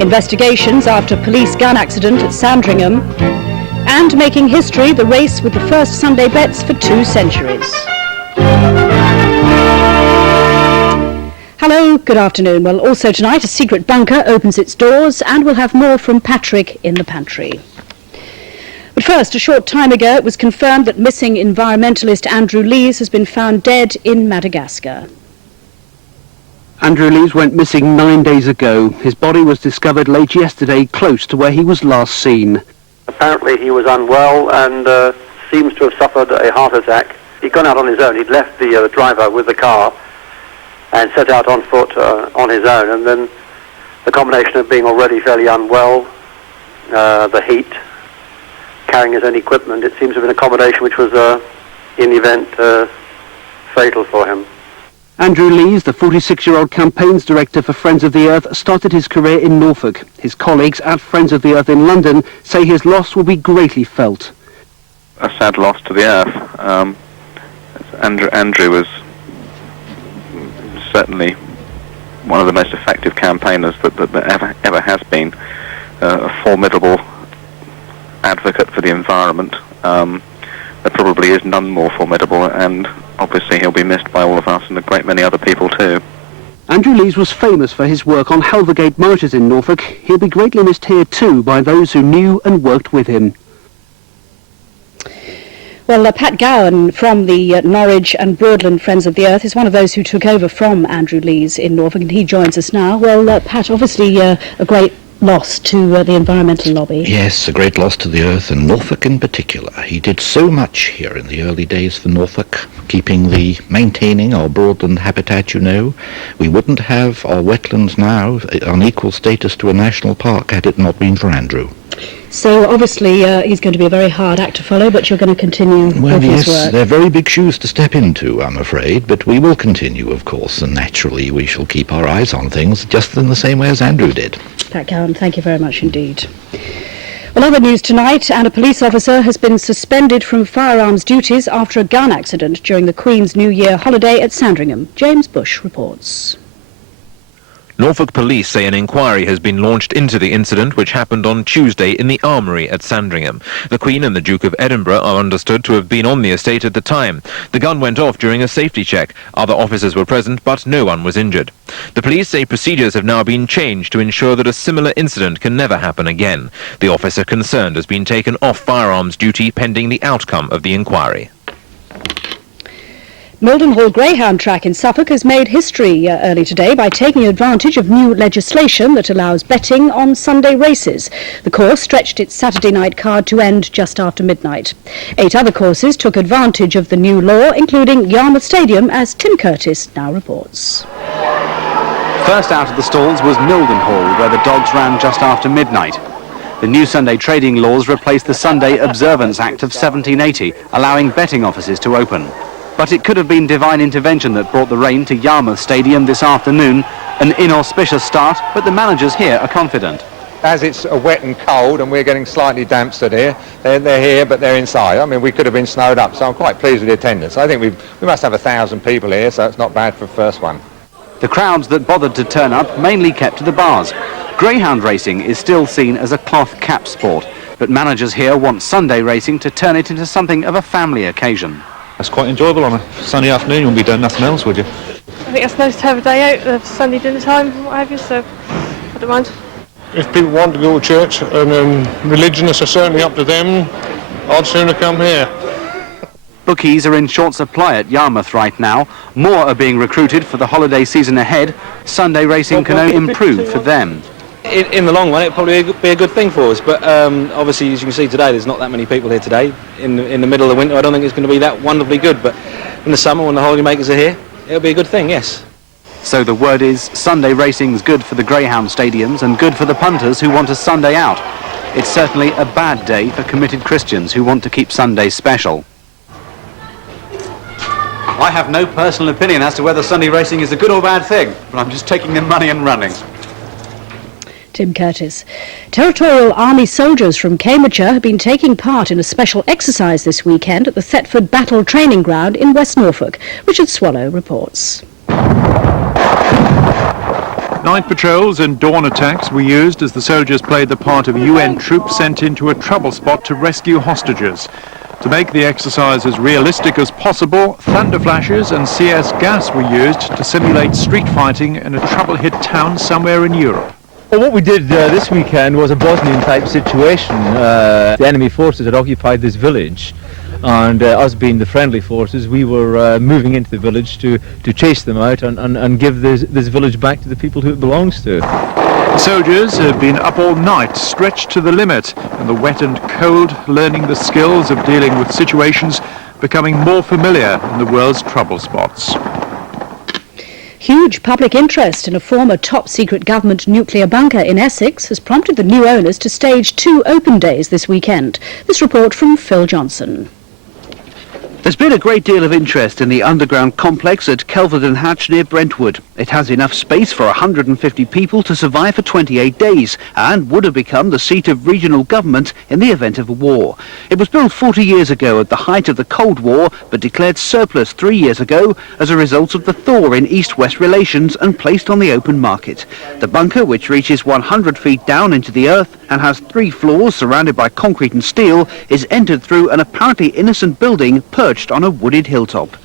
Investigations after police gun accident at Sandringham. And making history, the race with the first Sunday bets for 2 centuries. Hello, good afternoon. Well, also tonight, a secret bunker opens its doors, and we'll have more from Patrick in the pantry. But first, a short time ago, it was confirmed that missing environmentalist Andrew Lees has been found dead in Madagascar. Andrew Lees went missing 9 days ago. His body was discovered late yesterday, close to where he was last seen. Apparently he was unwell and seems to have suffered a heart attack. He'd gone out on his own. He'd left the driver with the car and set out on foot on his own. And then the combination of being already fairly unwell, the heat, carrying his own equipment, it seems to have been a combination which was, in the event, fatal for him. Andrew Lees, the 46-year-old campaigns director for Friends of the Earth, started his career in Norfolk. His colleagues at Friends of the Earth in London say his loss will be greatly felt. A sad loss to the Earth. Andrew was certainly one of the most effective campaigners that ever has been. A formidable advocate for the environment. There probably is none more formidable, and obviously he'll be missed by all of us and a great many other people too. Andrew Lees was famous for his work on Helvergate Marshes in Norfolk. He'll be greatly missed here too by those who knew and worked with him. Well, Pat Gowan from the Norwich and Broadland Friends of the Earth is one of those who took over from Andrew Lees in Norfolk, and he joins us now. Well, Pat, obviously a great loss to the environmental lobby. Yes, a great loss to the Earth, and Norfolk in particular. He did so much here in the early days for Norfolk, maintaining our broadland habitat, you know. We wouldn't have our wetlands now on equal status to a national park had it not been for Andrew. So obviously he's going to be a very hard act to follow, but you're going to continue with his work. Well, yes, they're very big shoes to step into, I'm afraid, but we will continue, of course, and naturally we shall keep our eyes on things just in the same way as Andrew did. Pat Gowan, thank you very much indeed. Well, other news tonight, and a police officer has been suspended from firearms duties after a gun accident during the Queen's New Year holiday at Sandringham. James Bush reports. Norfolk police say an inquiry has been launched into the incident, which happened on Tuesday in the Armoury at Sandringham. The Queen and the Duke of Edinburgh are understood to have been on the estate at the time. The gun went off during a safety check. Other officers were present, but no one was injured. The police say procedures have now been changed to ensure that a similar incident can never happen again. The officer concerned has been taken off firearms duty pending the outcome of the inquiry. Mildenhall Greyhound Track in Suffolk has made history early today by taking advantage of new legislation that allows betting on Sunday races. The course stretched its Saturday night card to end just after midnight. 8 other courses took advantage of the new law, including Yarmouth Stadium, as Tim Curtis now reports. First out of the stalls was Mildenhall, where the dogs ran just after midnight. The new Sunday trading laws replaced the Sunday Observance Act of 1780, allowing betting offices to open. But it could have been divine intervention that brought the rain to Yarmouth Stadium this afternoon. An inauspicious start, but the managers here are confident. As it's wet and cold and we're getting slightly damp stood here, they're here but they're inside. I mean, we could have been snowed up, so I'm quite pleased with the attendance. I think we must have 1,000 people here, so it's not bad for the first one. The crowds that bothered to turn up mainly kept to the bars. Greyhound racing is still seen as a cloth cap sport, but managers here want Sunday racing to turn it into something of a family occasion. That's quite enjoyable on a Sunday afternoon. You wouldn't be doing nothing else, would you? I think it's nice to have a day out, Sunday dinner time and what have you, so I don't mind. If people want to go to church and religionists are certainly up to them, I'd sooner come here. Bookies are in short supply at Yarmouth right now. More are being recruited for the holiday season ahead. Sunday racing can only improve for them. In the long run, it'll probably be a good thing for us, but obviously, as you can see today, there's not that many people here today. In the middle of the winter, I don't think it's going to be that wonderfully good, but in the summer, when the holidaymakers are here, it'll be a good thing, yes. So the word is, Sunday racing's good for the Greyhound stadiums and good for the punters who want a Sunday out. It's certainly a bad day for committed Christians who want to keep Sundays special. I have no personal opinion as to whether Sunday racing is a good or bad thing, but I'm just taking the money and running. Tim Curtis. Territorial Army soldiers from Cambridgeshire have been taking part in a special exercise this weekend at the Thetford Battle Training Ground in West Norfolk. Richard Swallow reports. Night patrols and dawn attacks were used as the soldiers played the part of UN troops sent into a trouble spot to rescue hostages. To make the exercise as realistic as possible, thunder flashes and CS gas were used to simulate street fighting in a trouble-hit town somewhere in Europe. Well, what we did this weekend was a Bosnian-type situation. The enemy forces had occupied this village, and us being the friendly forces, we were moving into the village to chase them out and give this village back to the people who it belongs to. The soldiers have been up all night, stretched to the limit, in the wet and cold, learning the skills of dealing with situations becoming more familiar in the world's trouble spots. Huge public interest in a former top-secret government nuclear bunker in Essex has prompted the new owners to stage 2 open days this weekend. This report from Phil Johnson. There's been a great deal of interest in the underground complex at Kelvedon Hatch near Brentwood. It has enough space for 150 people to survive for 28 days and would have become the seat of regional government in the event of a war. It was built 40 years ago at the height of the Cold War, but declared surplus 3 years ago as a result of the thaw in East-West relations and placed on the open market. The bunker, which reaches 100 feet down into the earth and has 3 floors surrounded by concrete and steel, is entered through an apparently innocent building perched on a wooded hilltop.